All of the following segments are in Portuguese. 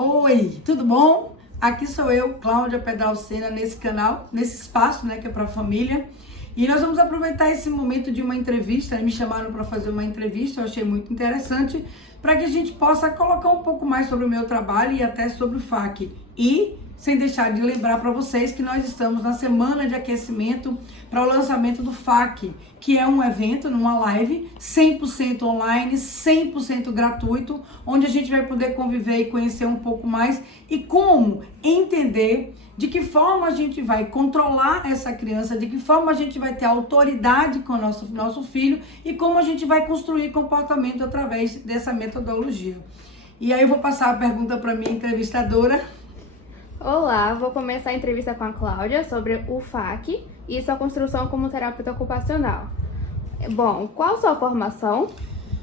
Oi, tudo bom? Aqui sou eu, Cláudia Pedalcena, nesse canal, nesse espaço, né, que é para a família. E nós vamos aproveitar esse momento de uma entrevista. Me chamaram para fazer uma entrevista, eu achei muito interessante, para que a gente possa colocar um pouco mais sobre o meu trabalho e até sobre o FAQ. E sem deixar de lembrar para vocês que nós estamos na semana de aquecimento para o lançamento do FAQ, que é um evento, numa live 100% online, 100% gratuito, onde a gente vai poder conviver e conhecer um pouco mais e como entender de que forma a gente vai controlar essa criança, de que forma a gente vai ter autoridade com o nosso filho e como a gente vai construir comportamento através dessa metodologia. E aí eu vou passar a pergunta para minha entrevistadora. Olá, vou começar a entrevista com a Cláudia sobre o FAQ e sua construção como terapeuta ocupacional. Bom, qual a sua formação?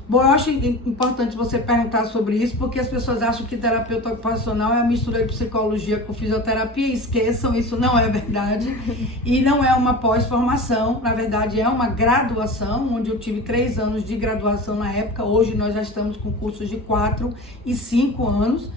Bom, eu acho importante você perguntar sobre isso, porque as pessoas acham que terapeuta ocupacional é a mistura de psicologia com fisioterapia. Esqueçam, isso não é verdade. E não é uma pós-formação, na verdade é uma graduação, onde eu tive 3 anos de graduação na época. Hoje nós já estamos com cursos de 4 e 5 anos.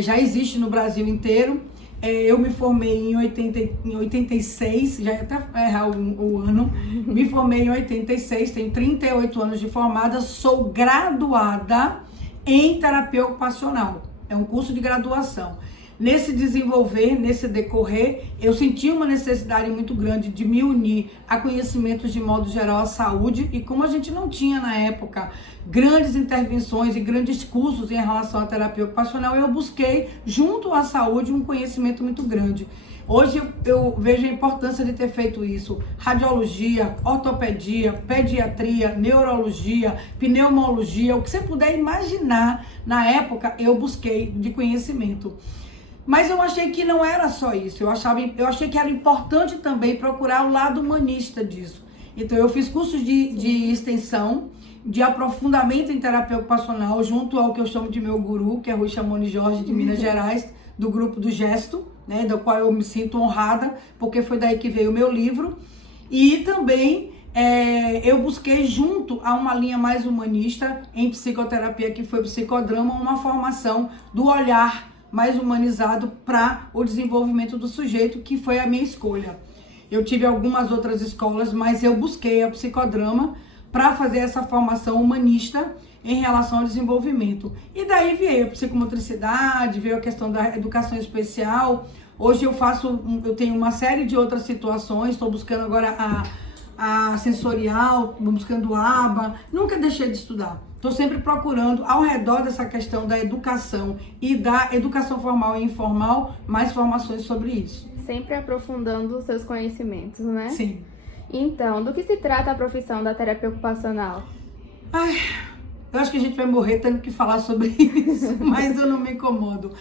Já existe no Brasil inteiro. Eu me formei em 86, já ia até errar o ano, me formei em 86, tenho 38 anos de formada, sou graduada em terapia ocupacional, é um curso de graduação. Nesse desenvolver, nesse decorrer, eu senti uma necessidade muito grande de me unir a conhecimentos de modo geral à saúde, e como a gente não tinha na época grandes intervenções e grandes cursos em relação à terapia ocupacional, eu busquei junto à saúde um conhecimento muito grande. Hoje eu vejo a importância de ter feito isso. Radiologia, ortopedia, pediatria, neurologia, pneumologia, o que você puder imaginar, na época eu busquei de conhecimento. Mas eu achei que não era só isso, eu achei que era importante também procurar o lado humanista disso. Então eu fiz cursos de extensão, de aprofundamento em terapia ocupacional, junto ao que eu chamo de meu guru, que é Rui Chamoni Jorge, de Minas Gerais, do grupo do Gesto, né, do qual eu me sinto honrada, porque foi daí que veio o meu livro. E também eu busquei, junto a uma linha mais humanista em psicoterapia, que foi psicodrama, uma formação do olhar mais humanizado para o desenvolvimento do sujeito, que foi a minha escolha. Eu tive algumas outras escolas, mas eu busquei a psicodrama para fazer essa formação humanista em relação ao desenvolvimento. E daí veio a psicomotricidade, veio a questão da educação especial. Hoje eu tenho uma série de outras situações, estou buscando agora a sensorial, buscando ABA, nunca deixei de estudar. Estou sempre procurando, ao redor dessa questão da educação e da educação formal e informal, mais formações sobre isso. Sempre aprofundando os seus conhecimentos, né? Sim. Então, do que se trata a profissão da terapia ocupacional? Eu acho que a gente vai morrer tendo que falar sobre isso, mas eu não me incomodo.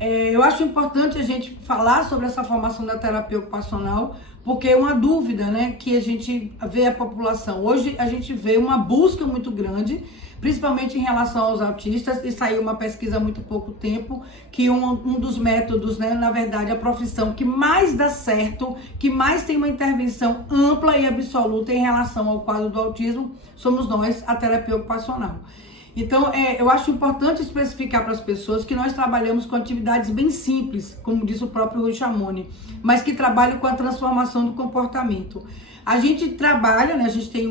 Eu acho importante a gente falar sobre essa formação da terapia ocupacional, porque é uma dúvida, né, que a gente vê a população. Hoje a gente vê uma busca muito grande, principalmente em relação aos autistas, e saiu uma pesquisa há muito pouco tempo, que um dos métodos, né, na verdade, a profissão que mais dá certo, que mais tem uma intervenção ampla e absoluta em relação ao quadro do autismo, somos nós, a terapia ocupacional. Então, eu acho importante especificar para as pessoas que nós trabalhamos com atividades bem simples, como diz o próprio Rui Chamoni, mas que trabalham com a transformação do comportamento. A gente trabalha, né, a gente tem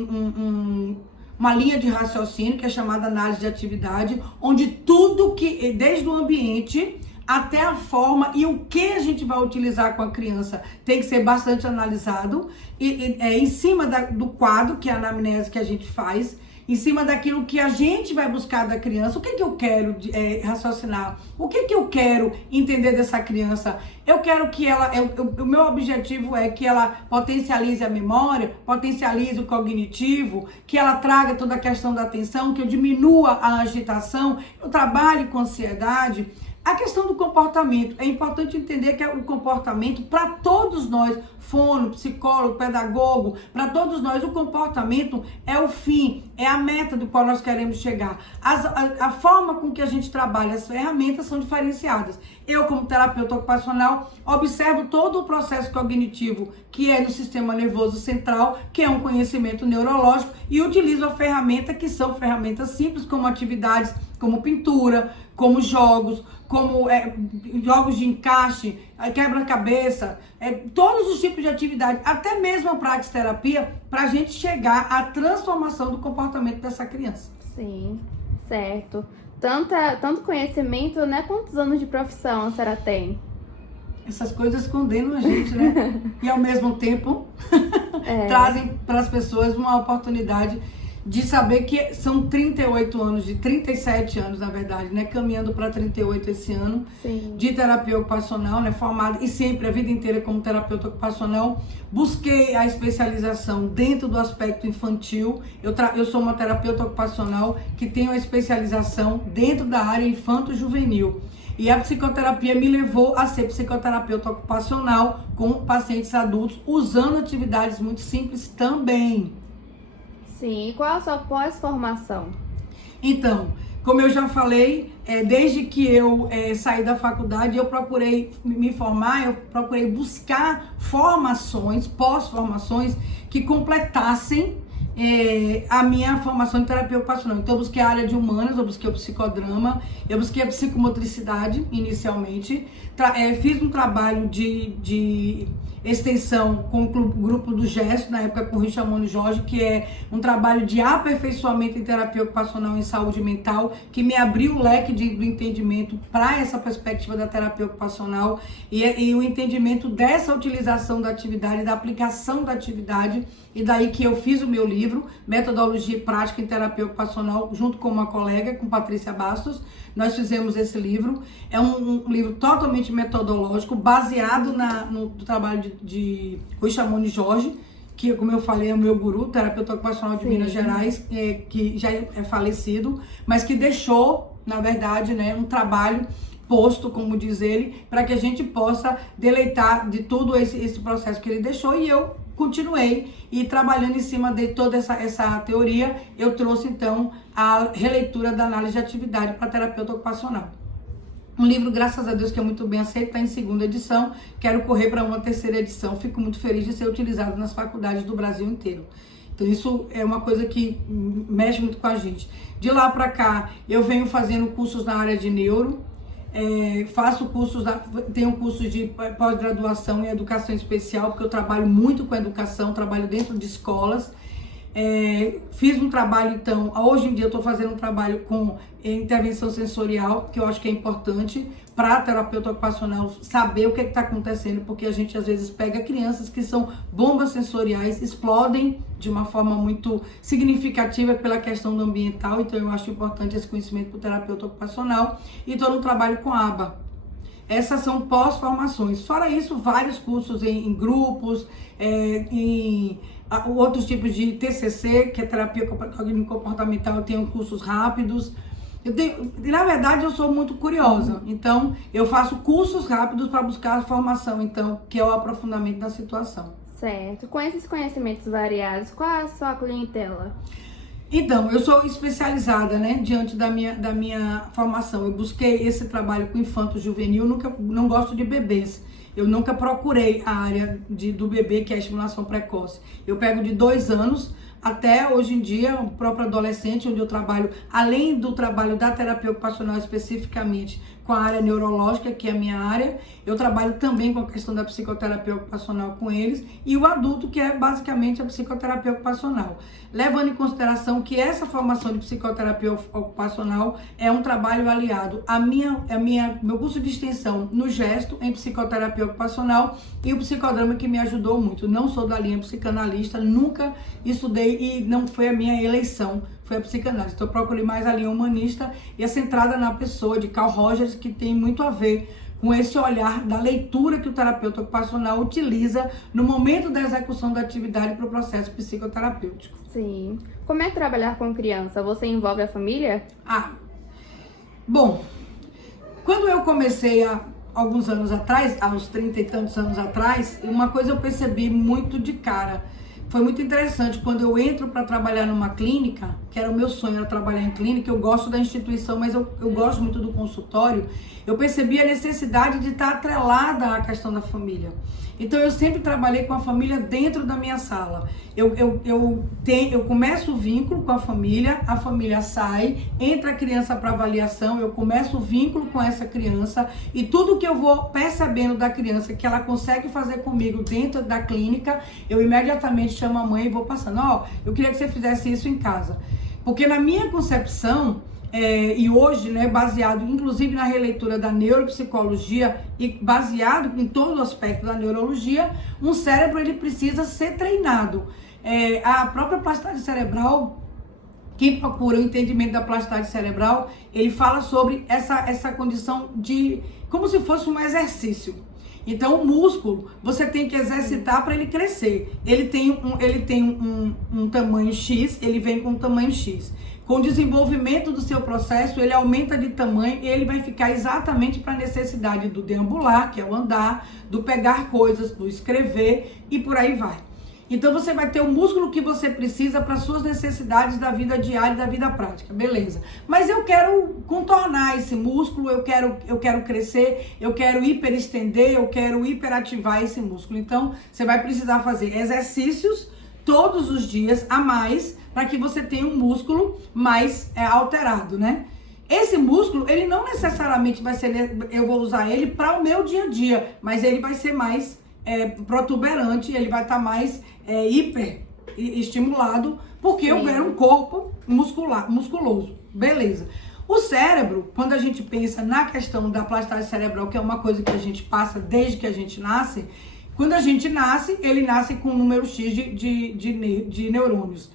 uma linha de raciocínio que é chamada análise de atividade, onde tudo que, desde o ambiente até a forma e o que a gente vai utilizar com a criança, tem que ser bastante analisado, em cima do quadro, que é a anamnese que a gente faz, em cima daquilo que a gente vai buscar da criança. O que eu quero raciocinar? O que eu quero entender dessa criança? Eu quero que ela, o meu objetivo é que ela potencialize a memória, potencialize o cognitivo, que ela traga toda a questão da atenção, que eu diminua a agitação, eu trabalhe com ansiedade. A questão do comportamento, é importante entender que o comportamento, para todos nós, fono, psicólogo, pedagogo, para todos nós, o comportamento é o fim, é a meta do qual nós queremos chegar. A forma com que a gente trabalha, as ferramentas são diferenciadas. Eu, como terapeuta ocupacional, observo todo o processo cognitivo que é no sistema nervoso central, que é um conhecimento neurológico, e utilizo a ferramenta, que são ferramentas simples, como atividades como pintura, como jogos, como jogos de encaixe, quebra-cabeça, todos os tipos de atividade, até mesmo a praxiterapia, para a gente chegar à transformação do comportamento dessa criança. Sim, certo. Tanto conhecimento, né? Quantos anos de profissão a senhora tem? Essas coisas condenam a gente, né? E ao mesmo tempo trazem para as pessoas uma oportunidade de saber que são 38 anos, de 37 anos, na verdade, né? Caminhando para 38 esse ano. Sim. De terapia ocupacional, né? Formada e sempre, a vida inteira, como terapeuta ocupacional. Busquei a especialização dentro do aspecto infantil. Eu sou uma terapeuta ocupacional que tem uma especialização dentro da área infanto-juvenil. E a psicoterapia me levou a ser psicoterapeuta ocupacional com pacientes adultos, usando atividades muito simples também. Sim, e qual a sua pós-formação? Então, como eu já falei, desde que eu saí da faculdade, eu procurei me formar, eu procurei buscar formações, pós-formações, que completassem a minha formação em terapia ocupacional. Então eu busquei a área de humanas, eu busquei o psicodrama, eu busquei a psicomotricidade inicialmente, fiz um trabalho de extensão com o grupo do Gesto, na época com o Richamone Jorge, que é um trabalho de aperfeiçoamento em terapia ocupacional em saúde mental, que me abriu o leque do entendimento para essa perspectiva da terapia ocupacional e o entendimento dessa utilização da atividade, da aplicação da atividade, e daí que eu fiz o meu livro, Metodologia e Prática em Terapia Ocupacional, junto com uma colega, com Patrícia Bastos. Nós fizemos esse livro. É um livro totalmente metodológico, baseado no trabalho de Richamone Jorge, que, como eu falei, é o meu guru, terapeuta ocupacional de Minas Gerais, que já é falecido, mas que deixou, na verdade, né, um trabalho posto, como diz ele, para que a gente possa deleitar de todo esse processo que ele deixou, e eu continuei e trabalhando em cima de toda essa teoria, eu trouxe então a releitura da análise de atividade para terapeuta ocupacional. Um livro, graças a Deus, que é muito bem aceito, está em 2ª edição, quero correr para uma 3ª edição, fico muito feliz de ser utilizado nas faculdades do Brasil inteiro. Então isso é uma coisa que mexe muito com a gente. De lá para cá, eu venho fazendo cursos na área de neuro, faço cursos, tenho cursos de pós-graduação em educação especial, porque eu trabalho muito com educação, trabalho dentro de escolas. Fiz um trabalho, então, hoje em dia eu estou fazendo um trabalho com intervenção sensorial, que eu acho que é importante para terapeuta ocupacional saber o que está acontecendo, porque a gente às vezes pega crianças que são bombas sensoriais, explodem de uma forma muito significativa pela questão do ambiental, então eu acho importante esse conhecimento para o terapeuta ocupacional, e estou no trabalho com a ABA. Essas são pós-formações. Fora isso, vários cursos em grupos, em outros tipos de TCC, que é terapia cognitivo-comportamental, eu tenho cursos rápidos. Na verdade, eu sou muito curiosa, então eu faço cursos rápidos para buscar a formação, então, que é o aprofundamento da situação. Certo. Com esses conhecimentos variados, qual é a sua clientela? Então, eu sou especializada, né, diante da minha formação. Eu busquei esse trabalho com infanto-juvenil, não gosto de bebês. Eu nunca procurei a área do bebê, que é a estimulação precoce. Eu pego de 2 anos até hoje em dia, o próprio adolescente, onde eu trabalho, além do trabalho da terapia ocupacional especificamente com a área neurológica, que é a minha área, eu trabalho também com a questão da psicoterapia ocupacional com eles, e o adulto, que é basicamente a psicoterapia ocupacional. Levando em consideração que essa formação de psicoterapia ocupacional é um trabalho aliado meu curso de extensão no Gesto, em psicoterapia ocupacional, e o psicodrama, que me ajudou muito. Não sou da linha psicanalista, nunca estudei e não foi a minha eleição, foi a psicanálise. Então eu procurei mais a linha humanista e a centrada na pessoa, de Carl Rogers, que tem muito a ver com esse olhar da leitura que o terapeuta ocupacional utiliza no momento da execução da atividade para o processo psicoterapêutico. Sim. Como é trabalhar com criança? Você envolve a família? Bom, quando eu comecei há alguns anos atrás, há uns 30 e tantos anos atrás, uma coisa eu percebi muito de cara. Foi muito interessante quando eu entro para trabalhar numa clínica, que era o meu sonho, era trabalhar em clínica. Eu gosto da instituição, mas eu gosto muito do consultório. Eu percebi a necessidade de estar atrelada à questão da família. Então eu sempre trabalhei com a família dentro da minha sala. Eu começo o vínculo com a família sai, entra a criança para avaliação, eu começo o vínculo com essa criança e tudo que eu vou percebendo da criança que ela consegue fazer comigo dentro da clínica, eu imediatamente chamo a mãe e vou passando, eu queria que você fizesse isso em casa. Porque na minha concepção, e hoje, né, baseado inclusive na releitura da neuropsicologia e baseado em todo o aspecto da neurologia, um cérebro ele precisa ser treinado. A própria plasticidade cerebral, quem procura o entendimento da plasticidade cerebral, ele fala sobre essa condição de como se fosse um exercício. Então o músculo, você tem que exercitar para ele crescer. Ele tem um tamanho X, ele vem com um tamanho X. Com o desenvolvimento do seu processo, ele aumenta de tamanho e ele vai ficar exatamente para a necessidade do deambular, que é o andar, do pegar coisas, do escrever e por aí vai. Então você vai ter o músculo que você precisa para suas necessidades da vida diária e da vida prática, beleza. Mas eu quero contornar esse músculo, eu quero crescer, eu quero hiperestender, eu quero hiperativar esse músculo. Então você vai precisar fazer exercícios todos os dias a mais para que você tenha um músculo mais alterado, né? Esse músculo, ele não necessariamente vai ser, eu vou usar ele para o meu dia a dia, mas ele vai ser mais protuberante, ele vai estar mais hiper estimulado, porque eu quero um corpo musculoso, beleza. O cérebro, quando a gente pensa na questão da plasticidade cerebral, que é uma coisa que a gente passa desde que a gente nasce, quando a gente nasce, ele nasce com um número X de neurônios.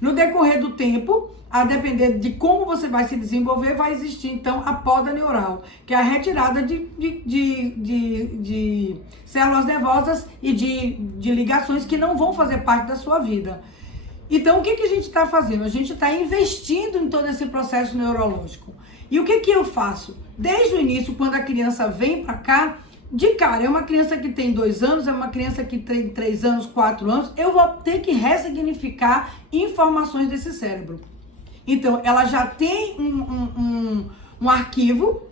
No decorrer do tempo, a depender de como você vai se desenvolver, vai existir então a poda neural, que é a retirada de células nervosas e de ligações que não vão fazer parte da sua vida. Então, o que a gente está fazendo? A gente está investindo em todo esse processo neurológico. E o que eu faço? Desde o início, quando a criança vem para cá, de cara, é uma criança que tem 2 anos, é uma criança que tem 3 anos, 4 anos, eu vou ter que ressignificar informações desse cérebro. Então, ela já tem um arquivo,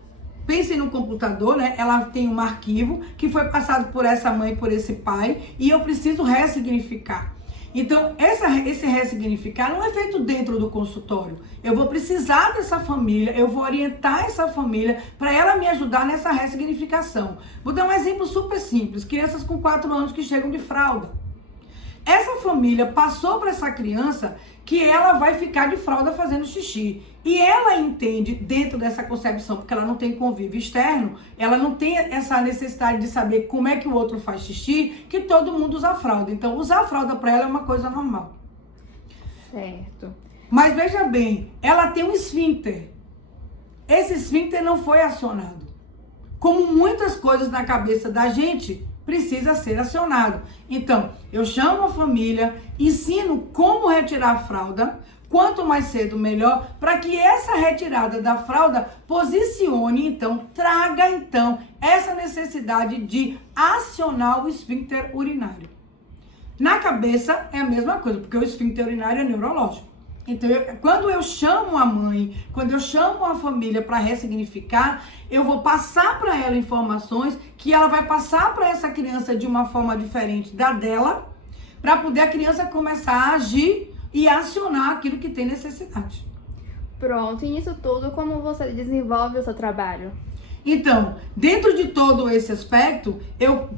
pensem no computador, né? Ela tem um arquivo que foi passado por essa mãe, por esse pai, e eu preciso ressignificar. Então, esse ressignificar não é feito dentro do consultório. Eu vou precisar dessa família, eu vou orientar essa família para ela me ajudar nessa ressignificação. Vou dar um exemplo super simples. Crianças com 4 anos que chegam de fralda. Essa família passou para essa criança que ela vai ficar de fralda fazendo xixi. E ela entende, dentro dessa concepção, porque ela não tem convívio externo, ela não tem essa necessidade de saber como é que o outro faz xixi, que todo mundo usa fralda. Então, usar fralda para ela é uma coisa normal. Certo. Mas veja bem, ela tem um esfíncter. Esse esfíncter não foi acionado. Como muitas coisas na cabeça da gente, precisa ser acionado. Então, eu chamo a família, ensino como retirar a fralda, quanto mais cedo melhor, para que essa retirada da fralda posicione, então, traga, então, essa necessidade de acionar o esfíncter urinário. Na cabeça é a mesma coisa, porque o esfíncter urinário é neurológico. Então, quando eu chamo a mãe, quando eu chamo a família para ressignificar, eu vou passar para ela informações que ela vai passar para essa criança de uma forma diferente da dela, para poder a criança começar a agir e acionar aquilo que tem necessidade. Pronto, e nisso tudo, como você desenvolve o seu trabalho? Então, dentro de todo esse aspecto,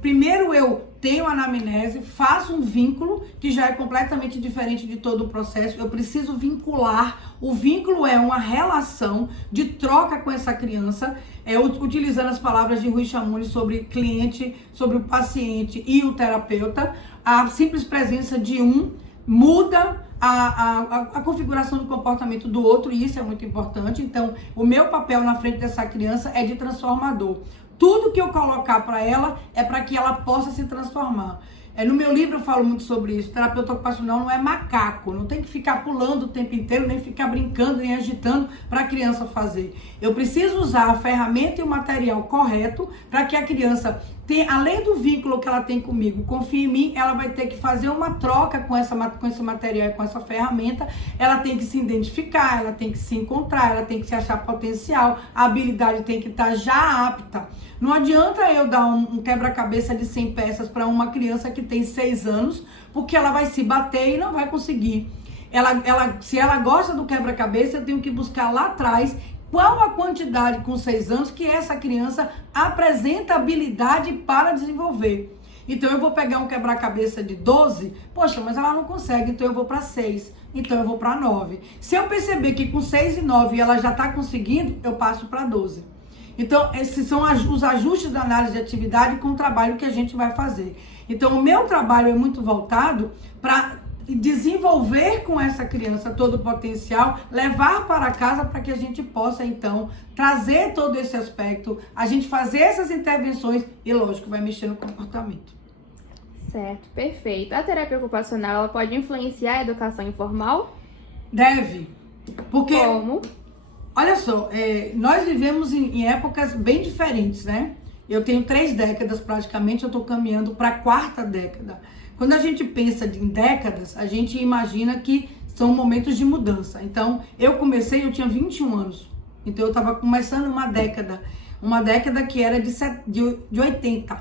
primeiro eu tenho a anamnese, faço um vínculo, que já é completamente diferente de todo o processo. Eu preciso vincular. O vínculo é uma relação de troca com essa criança, utilizando as palavras de Rui Chamoun sobre cliente, sobre o paciente e o terapeuta. A simples presença de um muda a configuração do comportamento do outro, e isso é muito importante. Então, o meu papel na frente dessa criança é de transformador. Tudo que eu colocar para ela é para que ela possa se transformar. No meu livro eu falo muito sobre isso. Terapeuta ocupacional não é macaco, não tem que ficar pulando o tempo inteiro, nem ficar brincando, nem agitando para a criança fazer. Eu preciso usar a ferramenta e o material correto para que a criança tenha, além do vínculo que ela tem comigo, confie em mim, ela vai ter que fazer uma troca com esse material e com essa ferramenta. Ela tem que se identificar, ela tem que se encontrar, ela tem que se achar potencial, a habilidade tem que estar já apta. Não adianta eu dar um quebra-cabeça de 100 peças para uma criança que tem 6 anos, porque ela vai se bater e não vai conseguir. Se ela gosta do quebra-cabeça, eu tenho que buscar lá atrás qual a quantidade com 6 anos que essa criança apresenta habilidade para desenvolver. Então eu vou pegar um quebra-cabeça de 12, poxa, mas ela não consegue, então eu vou para 6, então eu vou para 9. Se eu perceber que com 6 e 9 ela já está conseguindo, eu passo para 12. Então, esses são os ajustes da análise de atividade com o trabalho que a gente vai fazer. Então, o meu trabalho é muito voltado para desenvolver com essa criança todo o potencial, levar para casa para que a gente possa, então, trazer todo esse aspecto, a gente fazer essas intervenções e, lógico, vai mexer no comportamento. Certo, perfeito. A terapia ocupacional, ela pode influenciar a educação informal? Deve. Porque... Como? Olha só, nós vivemos em épocas bem diferentes, né? Eu tenho 3 décadas praticamente, eu estou caminhando para a 4ª década. Quando a gente pensa em décadas, a gente imagina que são momentos de mudança. Então, eu tinha 21 anos. Então, eu estava começando uma década que era de 80,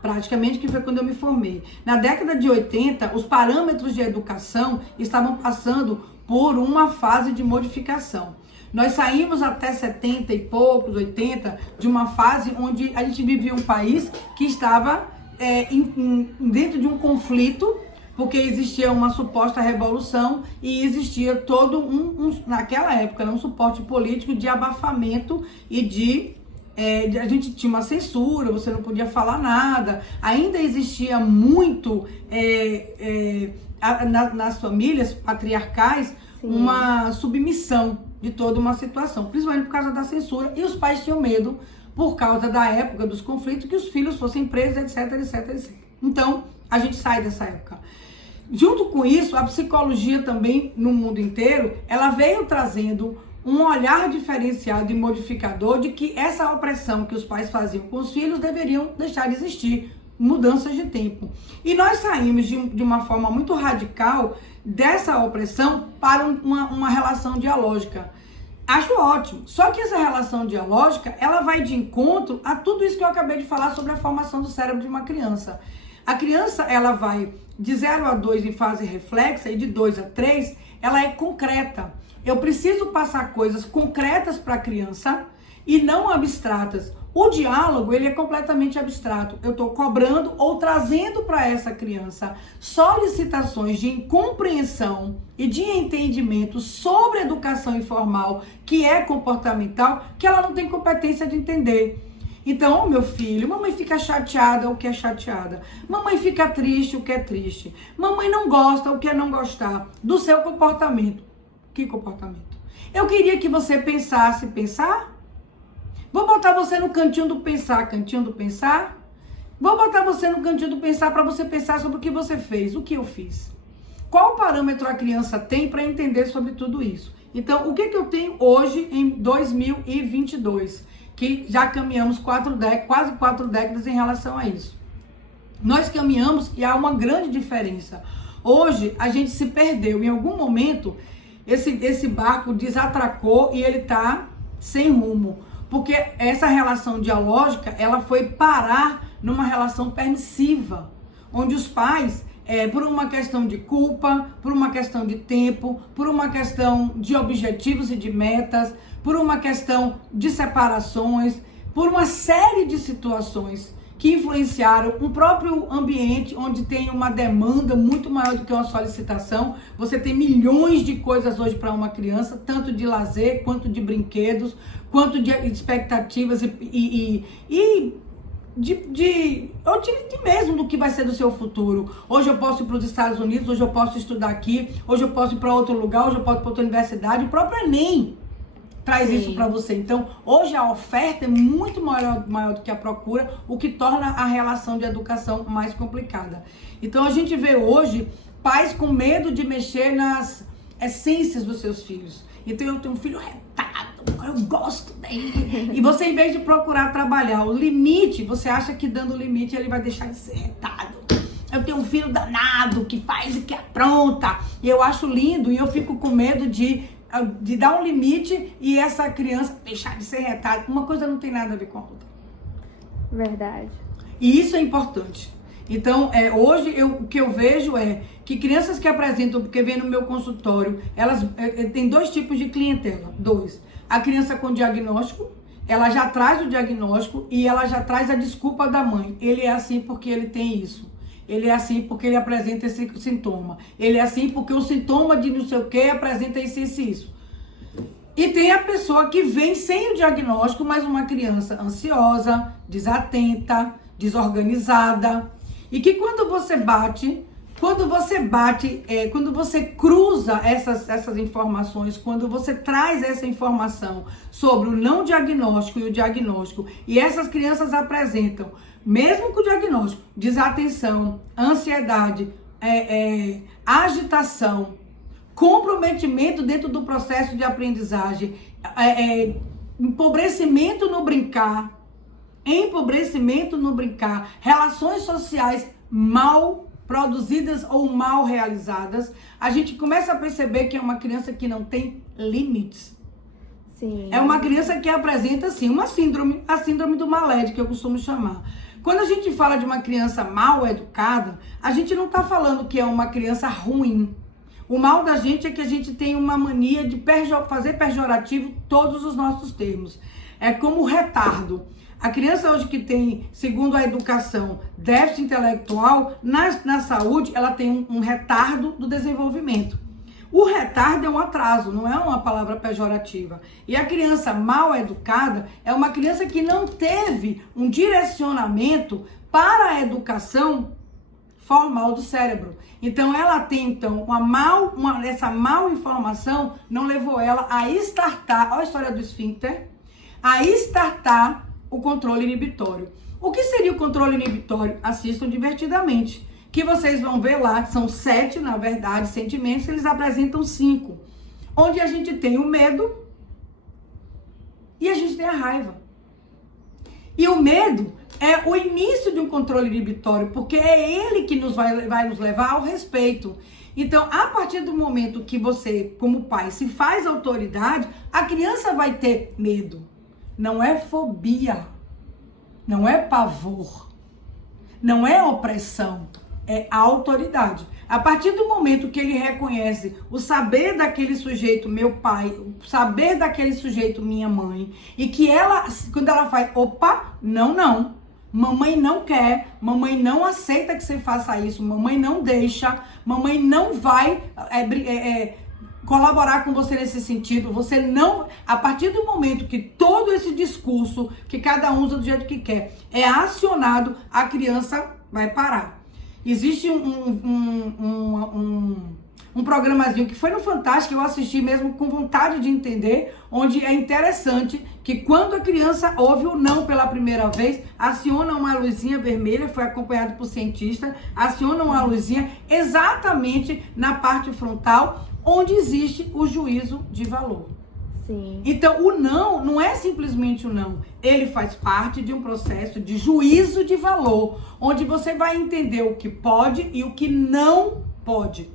praticamente, que foi quando eu me formei. Na década de 80, os parâmetros de educação estavam passando por uma fase de modificação. Nós saímos até 70 e poucos, 80, de uma fase onde a gente vivia um país que estava dentro de um conflito, porque existia uma suposta revolução e existia todo naquela época, um suporte político de abafamento e a gente tinha uma censura, você não podia falar nada. Ainda existia muito nas famílias patriarcais, sim, uma submissão de toda uma situação, principalmente por causa da censura, e os pais tinham medo, por causa da época dos conflitos, que os filhos fossem presos, etc, etc, etc. Então, a gente sai dessa época. Junto com isso, a psicologia também, no mundo inteiro, ela veio trazendo um olhar diferenciado e modificador de que essa opressão que os pais faziam com os filhos deveriam deixar de existir, mudanças de tempo. E nós saímos de uma forma muito radical dessa opressão para uma relação dialógica. Acho ótimo. Só que essa relação dialógica, ela vai de encontro a tudo isso que eu acabei de falar sobre a formação do cérebro de uma criança. A criança, ela vai de 0 a 2 em fase reflexa e de 2 a 3, ela é concreta. Eu preciso passar coisas concretas para a criança e não abstratas. O diálogo, ele é completamente abstrato. Eu estou cobrando ou trazendo para essa criança solicitações de compreensão e de entendimento sobre educação informal, que é comportamental, que ela não tem competência de entender. Então, meu filho, mamãe fica chateada, o que é chateada. Mamãe fica triste, o que é triste. Mamãe não gosta, o que é não gostar. Do seu comportamento. Que comportamento? Eu queria que você pensasse, pensar? Vou botar você no cantinho do pensar, cantinho do pensar. Vou botar você no cantinho do pensar para você pensar sobre o que você fez, o que eu fiz. Qual parâmetro a criança tem para entender sobre tudo isso? Então, o que eu tenho hoje em 2022? Que já caminhamos quase 4 décadas em relação a isso. Nós caminhamos e há uma grande diferença. Hoje, a gente se perdeu. Em algum momento, esse barco desatracou e ele está sem rumo. Porque essa relação dialógica, ela foi parar numa relação permissiva, onde os pais, por uma questão de culpa, por uma questão de tempo, por uma questão de objetivos e de metas, por uma questão de separações, por uma série de situações que influenciaram um próprio ambiente onde tem uma demanda muito maior do que uma solicitação. Você tem milhões de coisas hoje para uma criança, tanto de lazer, quanto de brinquedos, quanto de expectativas e de mesmo do que vai ser do seu futuro. Hoje eu posso ir para os Estados Unidos, hoje eu posso estudar aqui, hoje eu posso ir para outro lugar, hoje eu posso ir para outra universidade. O próprio Enem traz Sim. isso para você. Então, hoje a oferta é muito maior do que a procura, o que torna a relação de educação mais complicada. Então, a gente vê hoje pais com medo de mexer nas essências dos seus filhos. Então, eu tenho um filho retado, eu gosto dele. E você, em vez de procurar trabalhar o limite, você acha que dando o limite ele vai deixar de ser retado. Eu tenho um filho danado que faz e que apronta. E eu acho lindo e eu fico com medo de dar um limite e essa criança deixar de ser retada. Uma coisa não tem nada a ver com a outra. Verdade. E isso é importante. Então, hoje, o que eu vejo é que crianças que apresentam, porque vem no meu consultório, elas tem 2 tipos de clientela. 2. A criança com diagnóstico, ela já traz o diagnóstico e ela já traz a desculpa da mãe. Ele é assim porque ele tem isso. Ele é assim porque ele apresenta esse sintoma. Ele é assim porque o sintoma de não sei o que apresenta isso. E tem a pessoa que vem sem o diagnóstico, mas uma criança ansiosa, desatenta, desorganizada. E que quando você cruza essas informações, quando você traz essa informação sobre o não diagnóstico e o diagnóstico, e essas crianças apresentam, mesmo com o diagnóstico, desatenção, ansiedade, agitação, comprometimento dentro do processo de aprendizagem, empobrecimento no brincar, relações sociais mal produzidas ou mal realizadas, a gente começa a perceber que é uma criança que não tem limites. Sim. É uma criança que apresenta, assim, a síndrome do Maled, que eu costumo chamar. Quando a gente fala de uma criança mal educada, a gente não está falando que é uma criança ruim. O mal da gente é que a gente tem uma mania de fazer pejorativo todos os nossos termos. É como retardo. A criança hoje que tem, segundo a educação, déficit intelectual, na saúde, ela tem um retardo do desenvolvimento. O retardo é um atraso, não é uma palavra pejorativa. E a criança mal educada é uma criança que não teve um direcionamento para a educação formal do cérebro. Então, ela tem, essa mal informação não levou ela a estartar, olha a história do esfíncter, a estartar o controle inibitório. O que seria o controle inibitório? Assistam divertidamente. Que vocês vão ver lá, são 7, na verdade, sentimentos, eles apresentam 5. Onde a gente tem o medo e a gente tem a raiva. E o medo é o início de um controle inibitório, porque é ele que vai nos levar ao respeito. Então, a partir do momento que você, como pai, se faz autoridade, a criança vai ter medo. Não é fobia, não é pavor, não é opressão. É a autoridade. A partir do momento que ele reconhece o saber daquele sujeito, meu pai, o saber daquele sujeito, minha mãe, e que ela, quando ela faz, opa, não, mamãe não quer, mamãe não aceita que você faça isso, mamãe não deixa, mamãe não vai colaborar com você nesse sentido, você não, a partir do momento que todo esse discurso, que cada um usa do jeito que quer, é acionado, a criança vai parar. Existe um programazinho que foi no Fantástico, eu assisti mesmo com vontade de entender, onde é interessante que quando a criança ouve o não pela primeira vez, aciona uma luzinha vermelha, foi acompanhado por cientista, aciona uma luzinha exatamente na parte frontal, onde existe o juízo de valor. Sim. Então, o não é simplesmente o não. Ele faz parte de um processo de juízo de valor, onde você vai entender o que pode e o que não pode.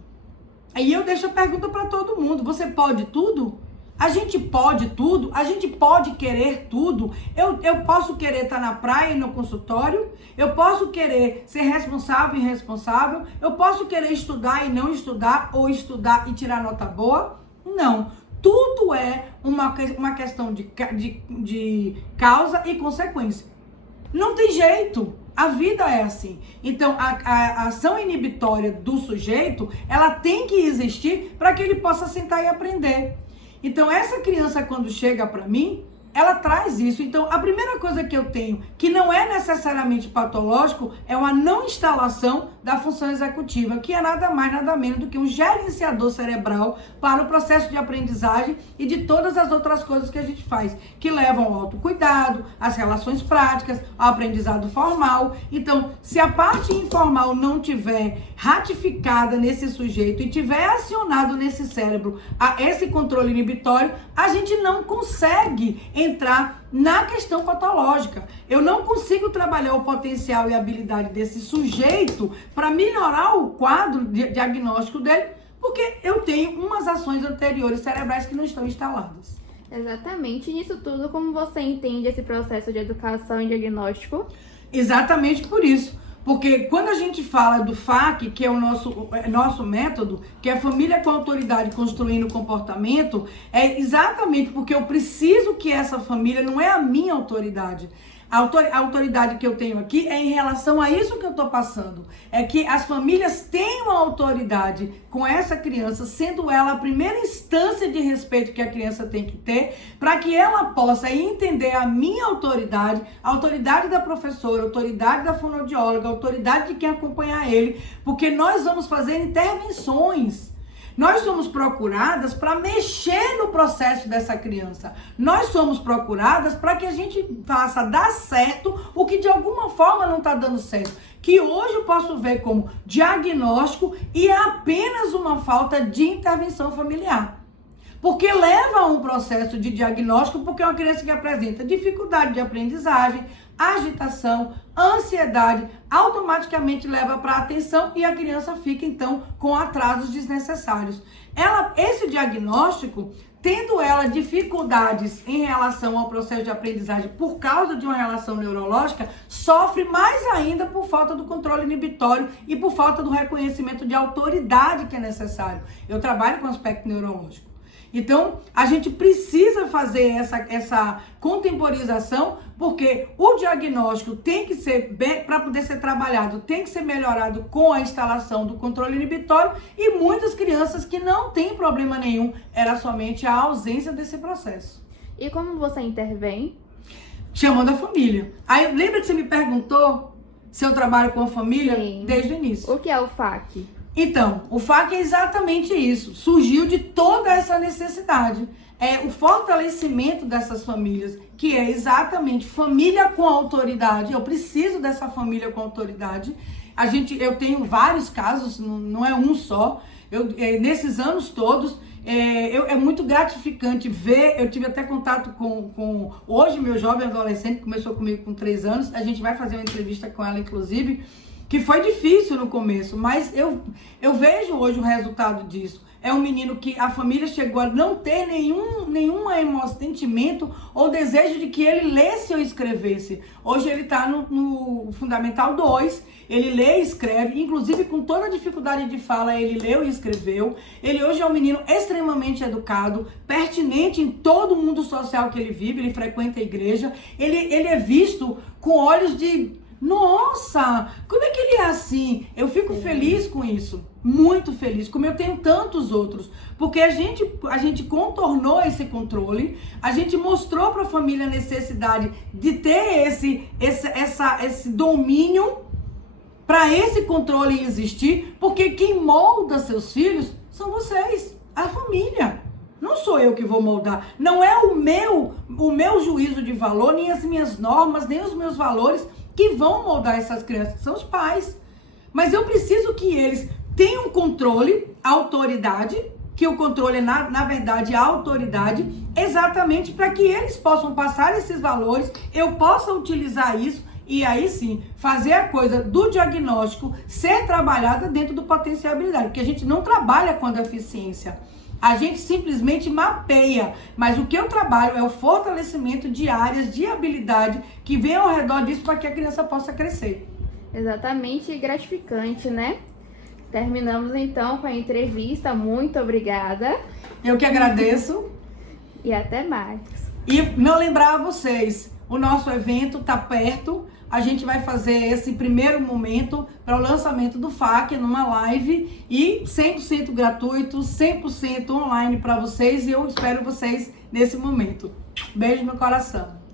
Aí eu deixo a pergunta para todo mundo. Você pode tudo? A gente pode tudo? A gente pode querer tudo? Eu posso querer estar na praia e no consultório? Eu posso querer ser responsável e irresponsável? Eu posso querer estudar e não estudar? Ou estudar e tirar nota boa? Não. Tudo é uma questão de causa e consequência. Não tem jeito. A vida é assim. Então, a ação inibitória do sujeito, ela tem que existir para que ele possa sentar e aprender. Então, essa criança, quando chega para mim, ela traz isso. Então, a primeira coisa que eu tenho, que não é necessariamente patológico, é uma não instalação da função executiva, que é nada mais, nada menos do que um gerenciador cerebral para o processo de aprendizagem e de todas as outras coisas que a gente faz, que levam ao autocuidado, às relações práticas, ao aprendizado formal. Então, se a parte informal não tiver ratificada nesse sujeito e tiver acionado nesse cérebro esse controle inibitório, a gente não consegue entrar na questão patológica. Eu não consigo trabalhar o potencial e a habilidade desse sujeito para melhorar o quadro diagnóstico dele, porque eu tenho umas ações anteriores cerebrais que não estão instaladas. Exatamente. E nisso tudo, como você entende esse processo de educação e diagnóstico? Exatamente por isso. Porque quando a gente fala do FAQ, que é o nosso método, que é família com autoridade construindo comportamento, é exatamente porque eu preciso que essa família não é a minha autoridade. A autoridade que eu tenho aqui é em relação a isso que eu estou passando. É que as famílias tenham a autoridade com essa criança, sendo ela a primeira instância de respeito que a criança tem que ter, para que ela possa entender a minha autoridade, a autoridade da professora, a autoridade da fonoaudióloga, a autoridade de quem acompanhar ele, porque nós vamos fazer intervenções. Nós somos procuradas para mexer no processo dessa criança. Nós somos procuradas para que a gente faça dar certo o que de alguma forma não está dando certo. Que hoje eu posso ver como diagnóstico e é apenas uma falta de intervenção familiar. Porque leva a um processo de diagnóstico, porque é uma criança que apresenta dificuldade de aprendizagem, agitação, ansiedade, automaticamente leva para a atenção e a criança fica então com atrasos desnecessários. Esse diagnóstico, tendo ela dificuldades em relação ao processo de aprendizagem por causa de uma relação neurológica, sofre mais ainda por falta do controle inibitório e por falta do reconhecimento de autoridade que é necessário. Eu trabalho com aspecto neurológico. Então, a gente precisa fazer essa contemporização, porque o diagnóstico tem que ser, para poder ser trabalhado, tem que ser melhorado com a instalação do controle inibitório, e muitas crianças que não têm problema nenhum, era somente a ausência desse processo. E como você intervém? Chamando a família. Aí, lembra que você me perguntou se eu trabalho com a família? Sim. Desde o início. O que é o FAQ? Então, o FAQ é exatamente isso. Surgiu de toda essa necessidade. É o fortalecimento dessas famílias, que é exatamente família com autoridade. Eu preciso dessa família com autoridade. Eu tenho vários casos, não é um só. Nesses anos todos, é muito gratificante ver. Eu tive até contato com hoje, meu jovem adolescente, que começou comigo com 3 anos. A gente vai fazer uma entrevista com ela, inclusive, que foi difícil no começo, mas eu vejo hoje o resultado disso. É um menino que a família chegou a não ter nenhum sentimento ou desejo de que ele lesse ou escrevesse. Hoje ele está no Fundamental 2, ele lê e escreve, inclusive com toda a dificuldade de fala, ele leu e escreveu. Ele hoje é um menino extremamente educado, pertinente em todo o mundo social que ele vive, ele frequenta a igreja, ele é visto com olhos de... Nossa, como é que ele é assim? Eu fico feliz com isso, muito feliz, como eu tenho tantos outros, porque a gente contornou esse controle, a gente mostrou para a família a necessidade de ter esse domínio para esse controle existir, porque quem molda seus filhos são vocês, a família. Não sou eu que vou moldar, não é o meu juízo de valor, nem as minhas normas, nem os meus valores que vão moldar essas crianças, são os pais. Mas eu preciso que eles tenham controle, autoridade, que o controle é, na verdade, a autoridade, exatamente para que eles possam passar esses valores, eu possa utilizar isso e aí sim, fazer a coisa do diagnóstico ser trabalhada dentro do potencial e habilidade, porque a gente não trabalha com a deficiência. A gente simplesmente mapeia, mas o que eu trabalho é o fortalecimento de áreas de habilidade que vem ao redor disso para que a criança possa crescer. Exatamente, gratificante, né? Terminamos então com a entrevista, muito obrigada. Eu que agradeço. E até mais. E não lembrar a vocês, o nosso evento está perto. A gente vai fazer esse primeiro momento para o lançamento do FAQ numa live e 100% gratuito, 100% online para vocês, e eu espero vocês nesse momento. Beijo no coração.